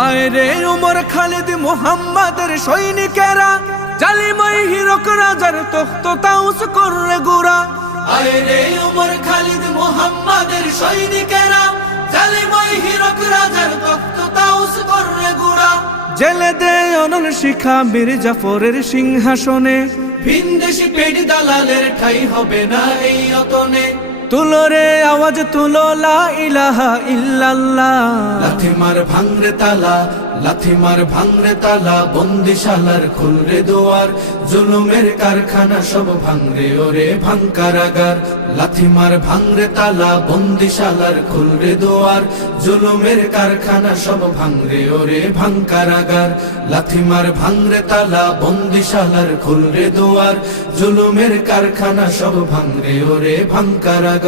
আয় রে উমর খালিদ মুহাম্মাদের সৈনিকেরা, জালিমাই হিরক রাজার তখ্ত তাউস করে গুরা। আয় রে উমর খালিদ মুহাম্মাদের সৈনিকেরা, জালিমাই হিরক রাজার তখ্ত তাউস করে গুরা। জেলে দে অনল শিখা মীর জাফরের সিংহাসনে, ভিনদেশি পেট দালালের ঠাই হবে না এই অতনে। তুলো রে আওয়াজ তুলো লা ইলাহা ইল্লাল্লাহ। লাথি মার ভাঙরে তালা, লাথি মার ভাঙরে তালা, বন্দিশালার খুলরে দুয়ার, জুলুমের কারখানা সব ভাঙরে ওরে ভাঙ কারাগার। লাথি মার ভাঙরে তালা, বন্দিশালার খুলরে দুয়ার, জুলুমের কারখানা সব ভাঙরে ওরে ভাঙ কারাগার। লাথি মার ভাঙরে তালা, বন্দিশালার খুলরে দুয়ার, জুলুমের কারখানা সব ভাঙরে ওরে ভাঙ কারাগার।